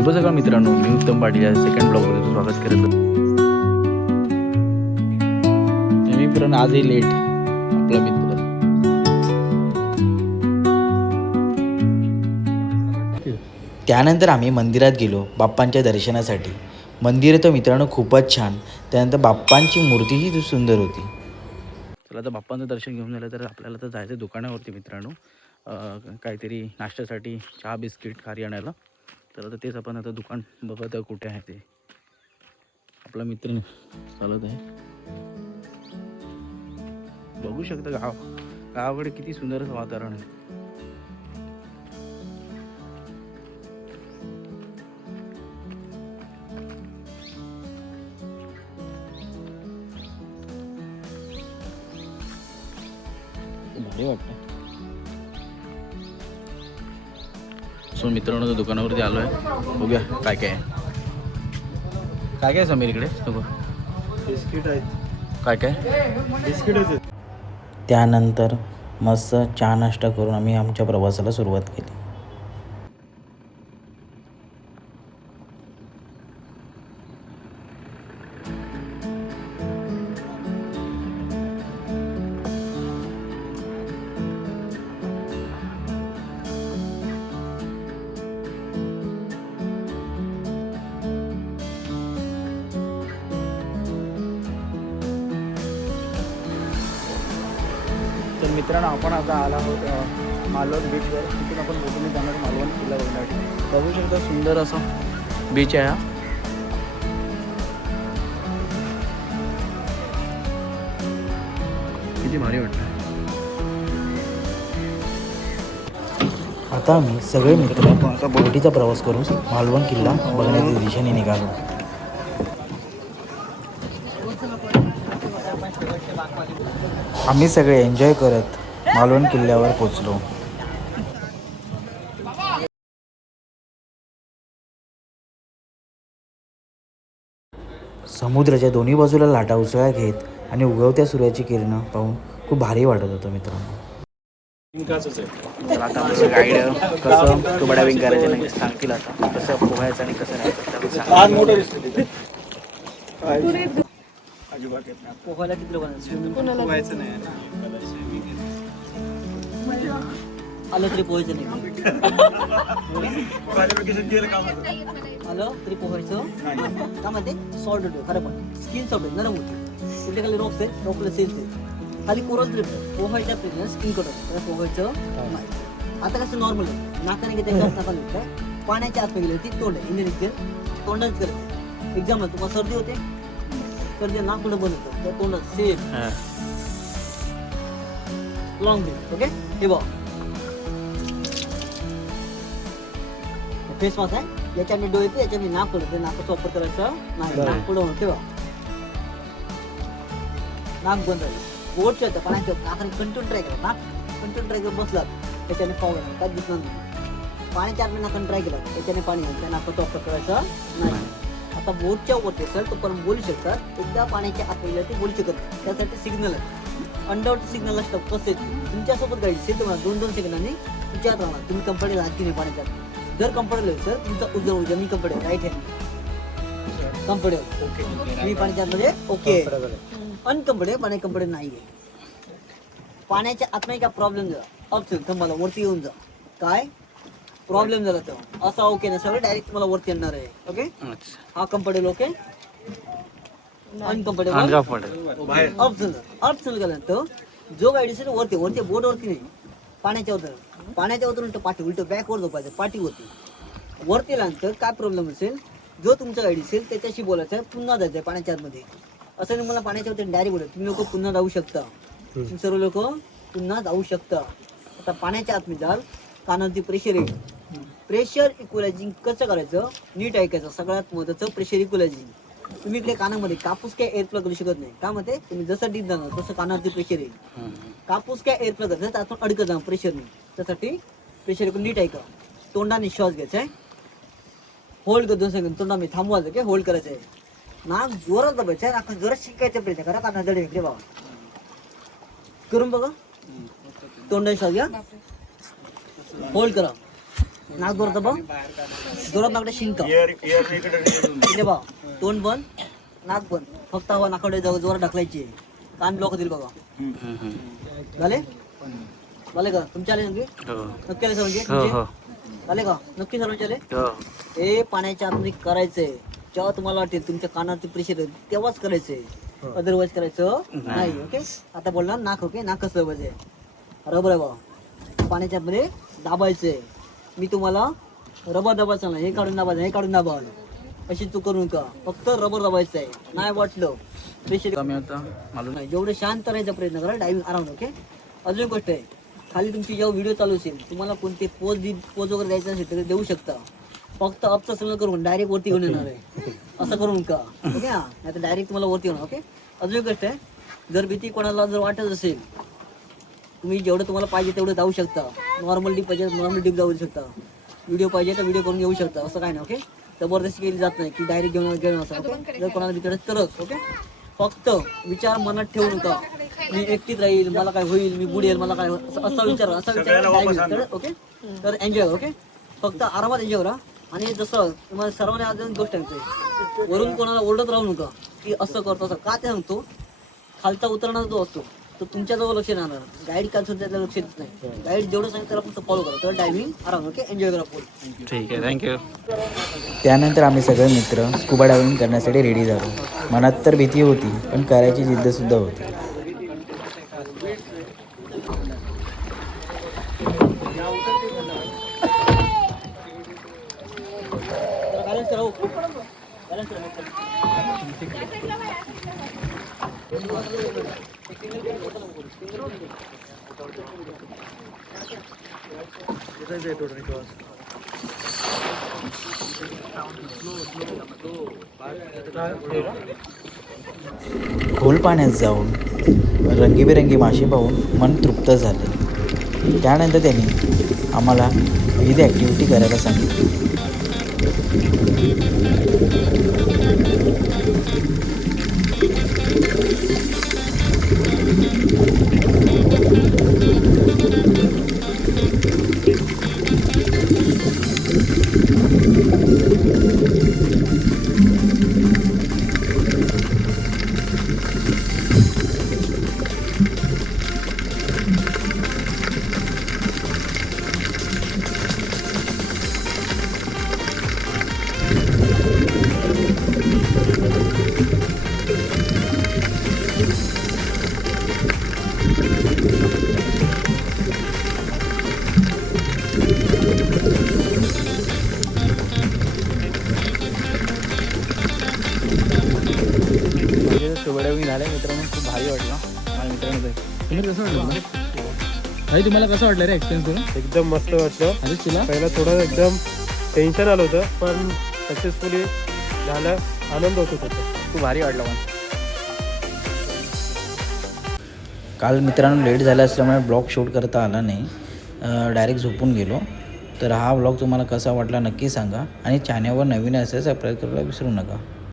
शुभ सकाळ मित्रांनो, मी उत्तम पाटील या सेकंड ब्लॉगमध्ये तुझं स्वागत करत नेहमीप्रमाणे आजही लेट आपला मित्र. त्यानंतर आम्ही मंदिरात गेलो बाप्पांच्या दर्शनासाठी. मंदिर तर मित्रांनो खूपच छान. त्यानंतर बाप्पांची मूर्तीही सुंदर होती. चला आता बाप्पांचं दर्शन घेऊन झालं तर आपल्याला तर जायचं दुकानावरती मित्रांनो, काहीतरी नाश्त्यासाठी चहा बिस्किट खारी आणायला. तर आता तेच आपण आता दुकान बघत आहे कुठे आहे ते. आपला मित्र चालत आहे. बघू शकता गावाकडे किती सुंदर असं वातावरण आहे. भारी वाटतं. सो मित्रांनो दुकानावरती आलो आहे. बघूया काय काय आहे. काय काय समीर इकडे बिस्किट आहेत. काय काय बिस्किट आहेत. त्यानंतर मस्त चहा नाश्ता करून आम्ही आमच्या प्रवासाला सुरुवात केली. तर मित्रांनो आपण आता आला आहोत मालवण बीचवर. तिथून आपण बोटीने जाणार मालवण किल्ला बघण्यासाठी. बघू शकता सुंदर असं बीच आहे हा. किती भारी वाटतं. आता आम्ही सगळे मित्र बोटीचा प्रवास करून मालवण किल्ला बघण्याच्या दिशेने निघालो. आम्ही सगळे एन्जॉय करत मालवण किल्ल्यावर पोचलो. समुद्राच्या दोन्ही बाजूला लाटा उसळ्या घेत आणि उगवत्या सूर्याची किरणं पाहून खूप भारी वाटत होतं मित्रांनो. आता आमचं गाईड कसं स्कुबा डायव्हिंग करायचं नाही सांगतील. आता कसं पोहायचं आणि कसं नाही अजिबात येत नाही. पोहायला किती लोकांना स्विमिंग पोहायचं नाही. आलं तरी पोहायचं नाही. आलं तरी पोहायचं का माहिती सॉल्ट होते. खरं पण स्किन सॉल्ट आहे, नरम होते. कुठे खाली रॉक्स आहे, रॉकला सेल्स आहे. खाली कोरल ट्रिप पोहायच्या प्रेग्नर स्किन कट होतं. त्याला पोहायचं नाही. आता कसं नॉर्मल आहे, नाकाने घेते नाकाने घेतलं पाण्याच्या आत गेली होती. तोंड आहे इंडियन तोंडाच करत. एक्झाम्पल तुम्हाला सर्दी होते, सर्दी नाक पुढे बंद होतं त्या तोंडात सेम लॉंग ब्रीथ. ओके हे बघ फेस मास्क आहे. याच्याने डोळे येते, याच्याने नाक पुढे. नाकाचा वापर करायचा नाही. नाक पुढे होतं तेव्हा नाक बंद आहे. बोटच्या होतं पाण्याच्या नाकाने कंट्रोल ट्राय करा. नाक कंट्रोल ट्राय करत बसलात त्याच्याने पाव येणार काय दिसणार नाही. पाण्याच्या आत नाकाने ट्राय केला त्याच्याने पाणी येईल. त्या नाकाचा वापर करायचा नाही. आता बोटच्या वरती असेल तो पण बोलू शकतात. एकदा पाण्याच्या आत गेलं ते बोलू शकत नाही. त्यासाठी सिग्नल आहे. अंडरवॉटर सिग्नल असतं कसं तुमच्यासोबत गाडी असेल तुम्हाला 2-2 सेकंदांनी तुमच्या हात राहणार. तुम्ही कम्फर्टेबल आहात की नाही पाण्याच्या. जर कम्फर्टेबल असेल सर तुमचा उजवा मी comfortable right hand comfortable okay. मी पाण्याच्या आतमध्ये ओके. अनकम्फर्टेबल पाणी कम्फर्टेबल नाही आहे. पाण्याच्या आतमध्ये काय प्रॉब्लेम झाला ऑप्शन तुम्हाला वरती येऊन जा. काय प्रॉब्लेम झाला तर असा ओके ना सगळं डायरेक्ट तुम्हाला वरती येणार आहे. ओके हा comfortable okay. Uncomfortable optional optional केल्यानंतर जो गाडी असेल वरती वरती बोट वरती नाही पाण्याच्या उतरून उलट पाठी उलट बॅकवर झोपायचं पाठी होती. वरती आल्यानंतर काय प्रॉब्लेम असेल जो तुमचा गाडी असेल त्याच्याशी बोलायचं आहे. पुन्हा जायचं आहे पाण्याच्या आतमध्ये. असं नाही मला पाण्याच्या वरती डायरेक्ट बोलत तुम्ही लोक पुन्हा जाऊ शकता. तुम्ही सर्व लोक पुन्हा जाऊ शकता. आता पाण्याच्या आतमध्ये जाल कानावरती प्रेशर येईल. प्रेशर इक्वलायझिंग कसं करायचं नीट ऐकायचं. सगळ्यात महत्त्वाचं प्रेशर इक्वलायझिंग. तुम्ही इकडे कानामध्ये कापूस काय एअर प्लग करू शकत नाही. का म्हणते तुम्ही जसं डीप जाणार तसं कानावरती प्रेशर येईल. कापूस काय एअर प्लग करतात त्यातून अडकत जाणार प्रेशर नाही. त्यासाठी प्रेशर इकडून नीट ऐका. तोंडाने श्वास घ्यायचा आहे. होल्ड कर 2 सेकंद. तोंडाने थांबवायचं काय होल्ड करायचं आहे. नाक जोरात दाबायचं आहे. नाक जोरात शिकायचा प्रयत्न करा. काना जड इकडे बाबा करून बघा. तोंडाने श्वास घ्या. होल्ड करा. नाक जोरात दाबा, जोरात नाकडे शिंक इथे बा, तोंड बंद, नाक बंद, फक्त हवा नाकडे जाऊ जोरात ढकलायची, कान ब्लॉक होतील बघा. झाले झाले का तुमचे आले नक्की आले सर्वांचे झाले का नक्की सर्वांचे आले. हे पाण्याच्या आतमध्ये करायचंय जेव्हा तुम्हाला वाटेल तुमच्या कानावरती प्रेशर येईल तेव्हाच करायचंय, अदरवाईज करायचं नाही. ओके आता बोलणार नाक. ओके नाक कसं पाहिजे रबर आहे बा, पाण्याच्या आतमध्ये दाबायचंय. मी तुम्हाला रबर दाबायचं नाही, हे काढून दाबायचं, हे काढून दाबायचं, अशी तू करू नका. फक्त रबर दाबायचं आहे. नाही वाटलं प्रेशर कमी होता मला नाही, जेवढं शांत राहायचा प्रयत्न करा डायव्हिंग आराम. ओके अजून एक गोष्ट आहे, खाली तुमची जेव्हा व्हिडिओ चालू असेल तुम्हाला कोणते पोज वगैरे द्यायचं असेल तर देऊ शकता. फक्त अपचा सिग्नल करून डायरेक्ट वरती घेऊन येणार आहे, असं करू नका. ओके हा, नाही तर डायरेक्ट तुम्हाला वरती होणार. ओके अजून एक गोष्ट आहे, जर भीती कोणाला जर वाटत असेल तुम्ही जेवढं तुम्हाला पाहिजे तेवढं जाऊ शकता. नॉर्मल डीप पाहिजे नॉर्मल डीप जाऊ शकता, व्हिडिओ पाहिजे तर व्हिडिओ करून येऊ शकता, असं काय नाही. ओके जबरदस्ती केली जात नाही की डायरेक्ट घेऊन असं. ओके जर कोणाला भीती वाटत तरच. ओके फक्त विचार मनात ठेवू नका मी एकटीच राहील, मला काय होईल, मी बुडेल, मला काय असा विचार. ओके तर एन्जॉय. ओके फक्त आरामात एन्जॉय करा. आणि जसं तुम्हाला सर्वांनी अजून गोष्ट सांगतोय, वरून कोणाला ओरडत राहू नका की असं करतो असं का. ते सांगतो खालचा उतरणारा जो असतो तो तुमच्याजवळ लक्ष राहणार, गाईड काय त्याला लक्ष देत नाही. गाईड जेवढं सांगितलं त्याला फक्त फॉलो करा, तर डायव्हिंग आराम. ओके एन्जॉय करा पूल. ठीक आहे थँक्यू. त्यानंतर आम्ही सगळे मित्र स्कुबा डायव्हिंग करण्यासाठी रेडी झालो. मनात तर भीती होती पण करायची जिद्दसुद्धा होती. खोल पाण्यात जाऊन रंगीबेरंगी मासे पाहून मन तृप्त झाले. त्यानंतर त्यांनी आम्हाला विविध ॲक्टिव्हिटी करायला सांगितली. स्कुबा डायव्हिंग झालं मित्रांनो, खूप भारी वाटलं. आणि मित्रांनो तुम्ही कसं वाटलं भाई, तुम्हाला कसं वाटलं रे एक्सपिरियन्स करून? एकदम मस्त वाटलं. अरे तुला पहिला थोडं एकदम टेन्शन आलं होतं पण सक्सेसफुली झालं, आनंद होत होता. खूप भारी वाटलं पण. काल मित्रांनो लेट झाला असल्यामुळे ब्लॉग शूट करता आला नाही, डायरेक्ट झोपून गेलो. तर हा ब्लॉग तुम्हाला कसा वाटला नक्की सांगा आणि चॅनलवर नवीन असेल सबस्क्राईब करायला विसरू नका.